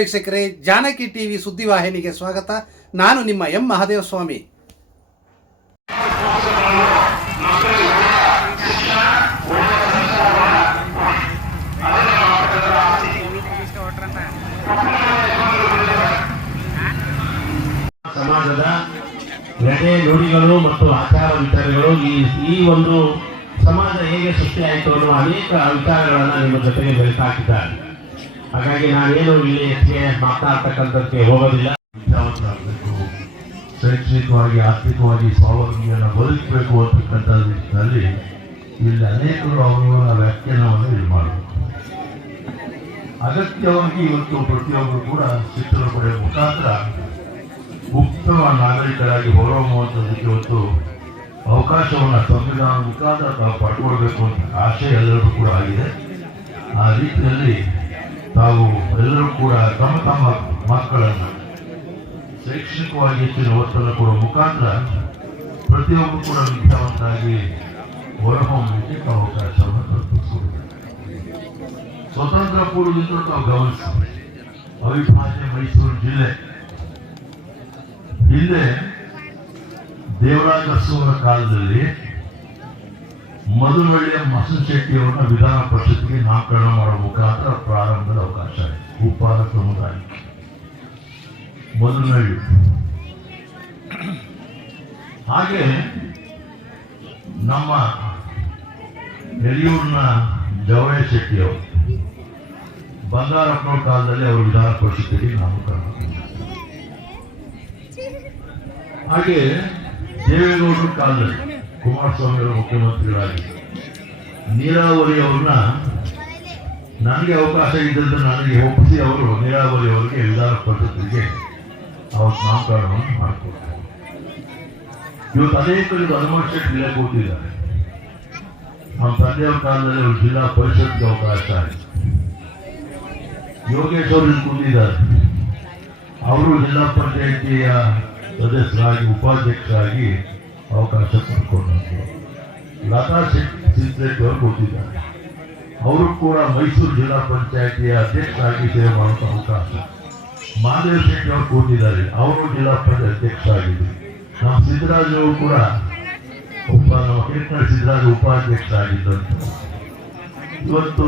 ವೀಕ್ಷಕರೇ, ಜಾನಕಿ ಟಿವಿ ಸುದ್ದಿವಾಹಿನಿಗೆ ಸ್ವಾಗತ. ನಾನು ನಿಮ್ಮ ಎಂ ಮಹಾದೇವ ಸ್ವಾಮಿ ಸಮಾಜದ ನಡೆ ನುಡಿಗಳು ಮತ್ತು ಆಚಾರ ವಿಚಾರಗಳು ಈ ಈ ಒಂದು ಸಮಾಜ ಹೇಗೆ ಸೃಷ್ಟಿಯಾಯಿತು ಅನ್ನುವ ಅನೇಕ ವಿಚಾರಗಳನ್ನು ನಿಮ್ಮ ಜೊತೆಗೆ ಬೆರೆತಾಕಿದ್ದಾರೆ ಹಾಗಾಗಿ ನಾವೇನು ಇಲ್ಲಿ ಹೆಚ್ಚಿಗೆ ಮಾತನಾಡ್ತಕ್ಕಂಥದ್ದಕ್ಕೆ ಹೋಗೋದಿಲ್ಲ. ಶೈಕ್ಷಣಿಕವಾಗಿ, ಆರ್ಥಿಕವಾಗಿ ಸ್ವಾವಲಂಬಿಯನ್ನು ಬದುಕಬೇಕು ಅಂತಕ್ಕಂಥ ನಿಟ್ಟಿನಲ್ಲಿ ಇಲ್ಲಿ ಅನೇಕರು ಅವರವರ ವ್ಯಾಖ್ಯಾನವನ್ನು ಇದು ಮಾಡಬೇಕು ಅಗತ್ಯವಾಗಿ ಇವತ್ತು ಪ್ರತಿಯೊಬ್ಬರು ಕೂಡ ಶಿಕ್ಷಣ ಪಡೆಯುವ ಮುಖಾಂತರ ಉತ್ತಮ ನಾಗರಿಕರಾಗಿ ಹೊರಹೊಮ್ಮುವಂಥದ್ದಕ್ಕೆ ಇವತ್ತು ಅವಕಾಶವನ್ನು ಸಂವಿಧಾನ ಮುಖಾಂತರ ತಾವು ಪಡ್ಕೊಳ್ಬೇಕು ಅಂತ ಆಶೆ ಎಲ್ಲರಿಗೂ ಕೂಡ ಆಗಿದೆ. ಆ ರೀತಿಯಲ್ಲಿ ತಾವು ಎಲ್ಲರೂ ಕೂಡ ತಮ್ಮ ತಮ್ಮ ಮಕ್ಕಳನ್ನು ಶೈಕ್ಷಣಿಕವಾಗಿ ಹೆಚ್ಚಿನ ಒತ್ತನ್ನು ಕೊಡುವ ಮುಖಾಂತರ ಪ್ರತಿಯೊಬ್ಬರು ಕೂಡ ವಿದ್ಯಾವಂತರಾಗಿ ಹೊರಹೊಮ್ಮಲಿಕ್ಕೆ ತಾವು ಅವಕಾಶವನ್ನು ಕಲ್ಪಿಸಿಕೊಡುತ್ತಾರೆ ಸ್ವತಂತ್ರ ಪೂರ್ವದಿಂದ ತಾವು ಗಮನಿಸಿ. ಅವಿಭಾಜ್ಯ ಮೈಸೂರು ಜಿಲ್ಲೆ. ಹಿಂದೆ ದೇವರಾಜ ಅರಸುವರ ಕಾಲದಲ್ಲಿ ಮಧುವಳ್ಳಿಯ ಮಸನ್ ಶೆಟ್ಟಿಯವರನ್ನ ವಿಧಾನ ಪರಿಷತ್ಗೆ ನಾಮಕರಣ ಮಾಡುವ ಮುಖಾಂತರ ಪ್ರಾರಂಭದ ಅವಕಾಶ ಇದೆ. ಉಪ್ಪಾದ ಸಮುದಾಯಕ್ಕೆ. ಮಧುನಳ್ಳಿ ಹಾಗೆ ನಮ್ಮ ಯಡಿಯೂರಿನ ಜವಳೆ ಶೆಟ್ಟಿಯವರು ಬಂಗಾರಪ್ಪನ ಕಾಲದಲ್ಲಿ ಅವರು ವಿಧಾನ ಪರಿಷತ್ತಿಗೆ ನಾಮಕರಣ ಹಾಗೆ ದೇವೇಗೌಡರ ಕಾಲದಲ್ಲಿ ಕುಮಾರಸ್ವಾಮಿ ಅವರು ಮುಖ್ಯಮಂತ್ರಿಗಳಾಗಿ. ನೀರಾವರಿ ಅವ್ರನ್ನ ನನಗೆ ಅವಕಾಶ ಇದ್ದದ್ದು ನನಗೆ ಒಪ್ಪಿಸಿ ಅವರು ನೀರಾವರಿ ಅವರಿಗೆ ವಿಧಾನ ಪರಿಷತ್ತಿಗೆ ಅವ್ರ ನಾಮಕರಣವನ್ನು ಮಾಡಿಕೊಡ್ತಾರೆ. ಇವತ್ತು ಅನೇಕರು ಹನುಮಾನ್ ಶೆಟ್ಟಿ ಇಲ್ಲೇ ಕೊಟ್ಟಿದ್ದಾರೆ. ನಮ್ಮ ತಂದೆಯ ಕಾಲದಲ್ಲಿ ಅವರು ಜಿಲ್ಲಾ ಪರಿಷತ್ಗೆ ಅವಕಾಶ ಆಯಿತು. ಯೋಗೇಶ್ ಅವರು ಇಲ್ಲಿ ಕುಂದಿದ್ದಾರೆ ಅವರು ಜಿಲ್ಲಾ ಪಂಚಾಯಿತಿಯ ಸದಸ್ಯರಾಗಿ, ಉಪಾಧ್ಯಕ್ಷರಾಗಿ ಅವಕಾಶ ಪಡ್ಕೊಂಡರು ಲತಾ ಅವರು ಕೊಟ್ಟಿದ್ದಾರೆ. ಅವರು ಕೂಡ ಮೈಸೂರು ಜಿಲ್ಲಾ ಪಂಚಾಯಿತಿಯ ಅಧ್ಯಕ್ಷರಾಗಿ ಸೇವೆ ಮಾಡುವಂಥ ಅವಕಾಶ. ಮಾದೇವ ಶೆಟ್ಟಿ ಅವರು ಕೊಟ್ಟಿದ್ದಾರೆ. ಅವರು ಜಿಲ್ಲಾ ಪಂಚಾಯತ್ ಅಧ್ಯಕ್ಷರಾಗಿದ್ದರು ನಮ್ಮ ಸಿದ್ದರಾಜ್ ಅವರು ಕೂಡ ಉಪ ನಮ್ಮ ಕೇಂದ್ರ ಸಿದ್ದರಾಜ್ ಉಪಾಧ್ಯಕ್ಷರಾಗಿದ್ದರು ಇವತ್ತು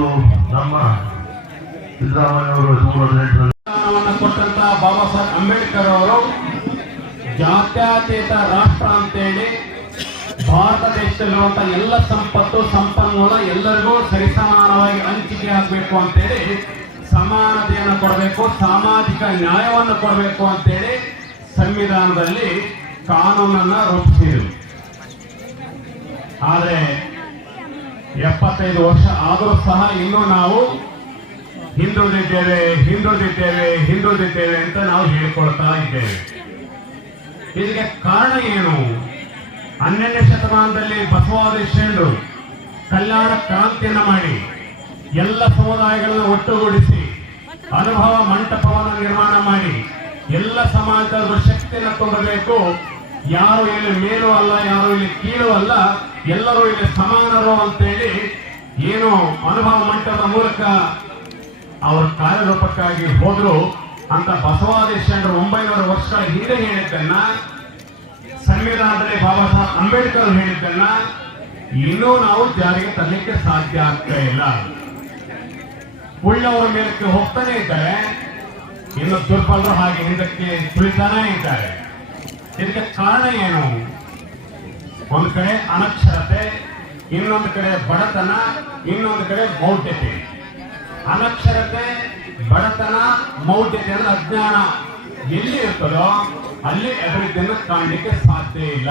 ನಮ್ಮ ಸಿದ್ದರಾಮಯ್ಯ ಅವರು ಕೊಟ್ಟಂತ ಬಾಬಾ ಸಾಹೇಬ್ ಅಂಬೇಡ್ಕರ್ ಅವರು ಜಾತ್ಯತೀತ ರಾಷ್ಟ್ರ ಅಂತೇಳಿ ಭಾರತ ದೇಶದಲ್ಲಿರುವಂತ ಎಲ್ಲ ಸಂಪತ್ತು, ಸಂಪನ್ಮೂಲ ಎಲ್ಲರಿಗೂ ಸರಿಸಮಾನವಾಗಿ ಹಂಚಿಕೆ ಆಗಬೇಕು ಅಂತೇಳಿ ಸಮಾನತೆಯನ್ನು ಕೊಡಬೇಕು, ಸಾಮಾಜಿಕ ನ್ಯಾಯವನ್ನು ಕೊಡಬೇಕು ಅಂತೇಳಿ ಸಂವಿಧಾನದಲ್ಲಿ ಕಾನೂನನ್ನ ರೂಪಿಸಿದರು. ಆದರೆ ಎಪ್ಪತ್ತೈದು ವರ್ಷ ಆದರೂ ಸಹ ಇನ್ನೂ ನಾವು ಹಿಂದುಳಿದಿದ್ದೇವೆ ಹಿಂದುಳಿದಿದ್ದೇವೆ ಹಿಂದುಳಿದಿದ್ದೇವೆ ಅಂತ ನಾವು ಹೇಳ್ಕೊಳ್ತಾ ಇದ್ದೇವೆ. ಇದಕ್ಕೆ ಕಾರಣ ಏನು? ಹನ್ನೆರಡನೇ ಶತಮಾನದಲ್ಲಿ ಬಸವಾದಿಶರು ಕಲ್ಯಾಣ ಕ್ರಾಂತಿಯನ್ನು ಮಾಡಿ ಎಲ್ಲ ಸಮುದಾಯಗಳನ್ನು ಒಟ್ಟುಗೂಡಿಸಿ ಅನುಭವ ಮಂಟಪವನ್ನು ನಿರ್ಮಾಣ ಮಾಡಿ ಎಲ್ಲ ಸಮಾಜದ ಶಕ್ತಿಯನ್ನು ತುಂಬಬೇಕು ಯಾರು ಇಲ್ಲಿ ಮೇಲು ಅಲ್ಲ, ಯಾರು ಇಲ್ಲಿ ಕೀಳು ಅಲ್ಲ, ಎಲ್ಲರೂ ಇಲ್ಲಿ ಸಮಾನರು ಅಂತೇಳಿ ಏನು ಅನುಭವ ಮಂಟಪದ ಮೂಲಕ ಅವರ ಕಾರ್ಯರೂಪಕ್ಕಾಗಿ ಹೋದ್ರು. ಅಂತ ಬಸವಾದಿಶರು ಒಂಬೈನೂರು ವರ್ಷಗಳ ಹಿಂದೆ ಹೇಳಿದ್ದನ್ನ, ಸಂವಿಧಾನದಲ್ಲಿ ಬಾಬಾ ಸಾಹೇಬ್ ಅಂಬೇಡ್ಕರ್ ಹೇಳಿದ್ದನ್ನ ಇನ್ನೂ ನಾವು ಜಾರಿಗೆ ತರಲಿಕ್ಕೆ ಸಾಧ್ಯ ಆಗ್ತಾ ಇಲ್ಲ. ಉಳ್ಳವರ ಮೇಲಕ್ಕೆ ಹೋಗ್ತಾನೆ ಇದ್ದಾರೆ. ಇನ್ನು ದುರ್ಬಲರು ಹಾಗೆ ಹಿಂದಕ್ಕೆ ತುಳಿತಾನೇ ಇದ್ದಾರೆ. ಇದಕ್ಕೆ ಕಾರಣ ಏನು? ಒಂದು ಕಡೆ ಅನಕ್ಷರತೆ, ಇನ್ನೊಂದು ಕಡೆ ಬಡತನ, ಇನ್ನೊಂದು ಕಡೆ ಮೌಢ್ಯತೆ. ಅನಕ್ಷರತೆ ಬಡತನ ಮೌಢ್ಯತೆ ಅಂದ್ರೆ ಅಜ್ಞಾನ ಎಲ್ಲಿ ಇರ್ತದೋ ಅಲ್ಲಿ ಅಭಿವೃದ್ಧಿಯನ್ನು ಕಾಣಲಿಕ್ಕೆ ಸಾಧ್ಯ ಇಲ್ಲ.